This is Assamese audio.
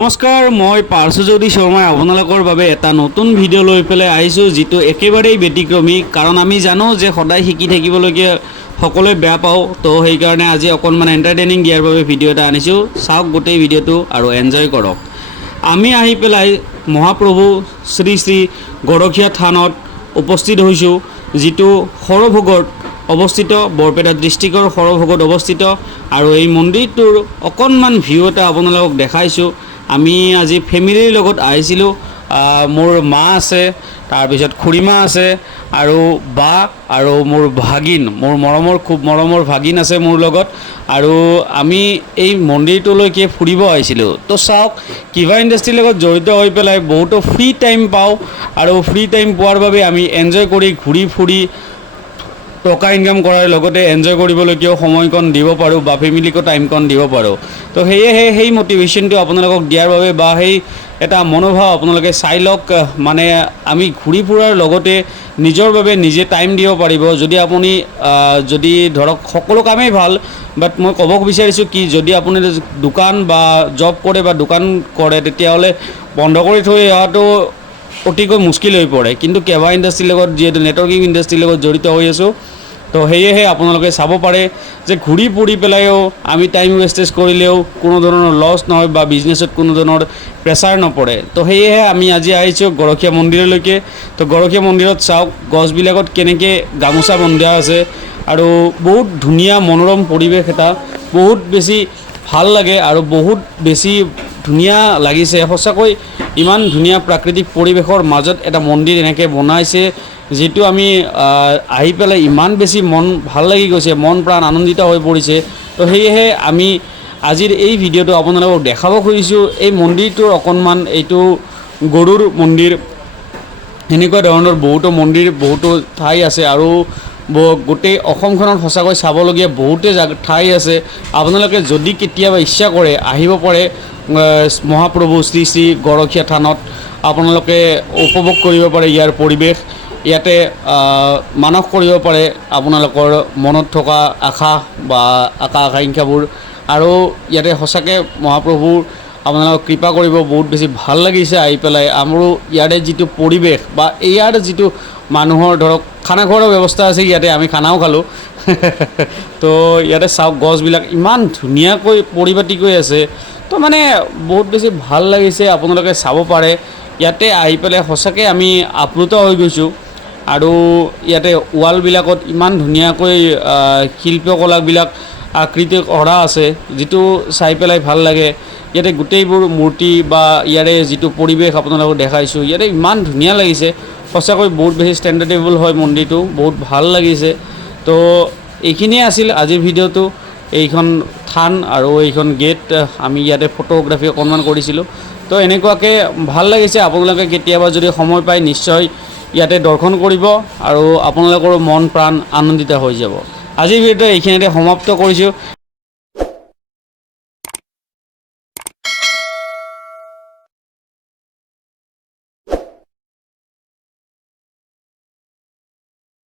নমস্কাৰ, মই পাৰ্শ্বজ্যোতি শৰ্মাই আপোনালোকৰ বাবে এটা নতুন ভিডিঅ' লৈ পেলাই আহিছোঁ, যিটো একেবাৰেই ব্যতিক্ৰমী। কাৰণ আমি জানো যে সদায় শিকি থাকিবলগীয়া সকলোৱে বেয়া পাওঁ, তো সেইকাৰণে আজি অকণমান এণ্টাৰটেইনিং দিয়াৰ বাবে ভিডিঅ' এটা আনিছোঁ। চাওক গোটেই ভিডিঅ'টো আৰু এনজয় কৰক। আমি আহি পেলাই মহাপ্ৰভু শ্ৰী শ্ৰী গৰখীয়া থানত উপস্থিত হৈছোঁ, যিটো সৰভোগত অৱস্থিত, বৰপেটা ডিষ্ট্ৰিক্টৰ সৰভোগত অৱস্থিত। আৰু এই মন্দিৰটোৰ অকণমান ভিউ এটা আপোনালোকক দেখাইছোঁ। আমি আজি ফেমিলিৰ লগত আহিছিলোঁ। মোৰ মা আছে, তাৰপিছত খুৰীমা আছে আৰু বা আৰু মোৰ ভাগিন, মোৰ খুব মৰমৰ ভাগিন আছে মোৰ লগত। আৰু আমি এই মন্দিৰটোলৈকে ফুৰিব আহিছিলোঁ। তো চাওক, কিবা ইণ্ডাষ্ট্ৰীৰ লগত জড়িত হৈ পেলাই বহুতো ফ্ৰী টাইম পাওঁ, আৰু ফ্ৰী টাইম পোৱাৰ বাবে আমি এনজয় কৰি ঘূৰি ফুৰি টকা ইনকাম কৰাৰ লগতে এনজয় কৰিবলৈকেও সময়কণ দিব পাৰোঁ বা ফেমিলিকো টাইমকণ দিব পাৰোঁ। তো সেয়েহে সেই মটিভেশ্যনটো আপোনালোকক দিয়াৰ বাবে বা সেই এটা মনোভাৱ আপোনালোকে চাই লওক। মানে আমি ঘূৰি ফুৰাৰ লগতে নিজৰ বাবে নিজে টাইম দিব পাৰিব। যদি আপুনি যদি ধৰক সকলো কামেই ভাল, বাট মই ক'ব বিচাৰিছোঁ কি, যদি আপুনি দোকান বা জব কৰে বা দোকান কৰে, তেতিয়াহ'লে বন্ধ কৰি থৈ অহাটো অতিকৈ মুস্কিল হৈ পৰে। কিন্তু কেবা ইণ্ডাষ্ট্ৰীৰ লগত, যিহেতু নেটৱৰ্কিং ইণ্ডাষ্ট্ৰীৰ লগত জড়িত হৈ আছোঁ, তো সেয়েহে আপোনালোকে চাব পাৰে যে ঘূৰি ফুৰি পেলাইও আমি টাইম ৱেষ্টেজ কৰিলেও কোনো ধৰণৰ লছ নহয় বা বিজনেছত কোনো ধৰণৰ প্ৰেছাৰ নপৰে। তো সেয়েহে আমি আজি আহিছোঁ গৰখীয়া মন্দিৰলৈকে। তো গৰখীয়া মন্দিৰত চাওক, গছবিলাকত কেনেকৈ গামোচা বন্ধা আছে, আৰু বহুত ধুনীয়া মনোৰম পৰিৱেশ এটা, বহুত বেছি ভাল লাগে আৰু বহুত বেছি ধুনীয়া লাগিছে। সঁচাকৈ ইমান ধুনীয়া প্ৰাকৃতিক পৰিৱেশৰ মাজত এটা মন্দিৰ এনেকৈ বনাইছে, যিটো আমি আহি পেলাই ইমান বেছি মন ভাল লাগি গৈছে, মন প্ৰাণ আনন্দিত হৈ পৰিছে। তো সেয়েহে আমি আজিৰ এই ভিডিঅ'টো আপোনালোকক দেখাব খুজিছোঁ। এই মন্দিৰটোৰ অকণমান, এইটো গৰুৰ মন্দিৰ, এনেকুৱা ধৰণৰ বহুতো মন্দিৰ, বহুতো ঠাই আছে, আৰু গোটেই অসমখনত সঁচাকৈ চাবলগীয়া বহুতেই ঠাই আছে। আপোনালোকে যদি কেতিয়াবা ইচ্ছা কৰে আহিব পাৰে মহাপ্ৰভু শ্ৰী শ্ৰী গৰখীয়া থানত। আপোনালোকে উপভোগ কৰিব পাৰে ইয়াৰ পৰিৱেশ। ইয়াতে মানস কৰিব পাৰে আপোনালোকৰ মনত থকা আশা বা আকাংক্ষাবোৰ। আৰু ইয়াতে সঁচাকৈ মহাপ্ৰভুৰ আপোনালোকক কৃপা কৰিব। বহুত বেছি ভাল লাগিছে আহি পেলাই। আমাৰো ইয়াৰে যিটো পৰিৱেশ বা ইয়াৰ যিটো মানুহৰ ধৰক খানা খোৱাৰো ব্যৱস্থা আছে ইয়াতে, আমি খানাও খালোঁ। তো ইয়াতে চাওক, গছবিলাক ইমান ধুনীয়াকৈ পৰিপাটিকৈ আছে। তো মানে বহুত বেছি ভাল লাগিছে, আপোনালোকে চাব পাৰে। ইয়াতে আহি পেলাই সঁচাকৈ আমি আপ্লুত হৈ গৈছোঁ। আৰু ইয়াতে ৱালবিলাকত ইমান ধুনীয়াকৈ শিল্পকলাবিলাক আকৃতি কৰা আছে, যিটো চাই পেলাই ভাল লাগে। ইয়াতে গোটেইবোৰ মূৰ্তি বা ইয়াৰে যিটো পৰিৱেশ আপোনালোকক দেখাইছোঁ, ইয়াতে ইমান ধুনীয়া লাগিছে। সঁচাকৈ বহুত বেছি ষ্টেণ্ডাৰ্ডেবল হয় মন্দিৰটো, বহুত ভাল লাগিছে। তো এইখিনিয়ে আছিল আজিৰ ভিডিঅ'টো। এইখন থান আৰু এইখন গেট, আমি ইয়াতে ফটোগ্ৰাফী অকণমান কৰিছিলোঁ। তো এনেকুৱাকৈ ভাল লাগিছে। আপোনালোকে কেতিয়াবা যদি সময় পায় নিশ্চয় ইয়াতে দৰ্শন কৰিব, আৰু আপোনালোকৰো মন প্ৰাণ আনন্দিত হৈ যাব। আজিৰ ভিডিঅ'টো এইখিনিতে সমাপ্ত কৰিছোঁ।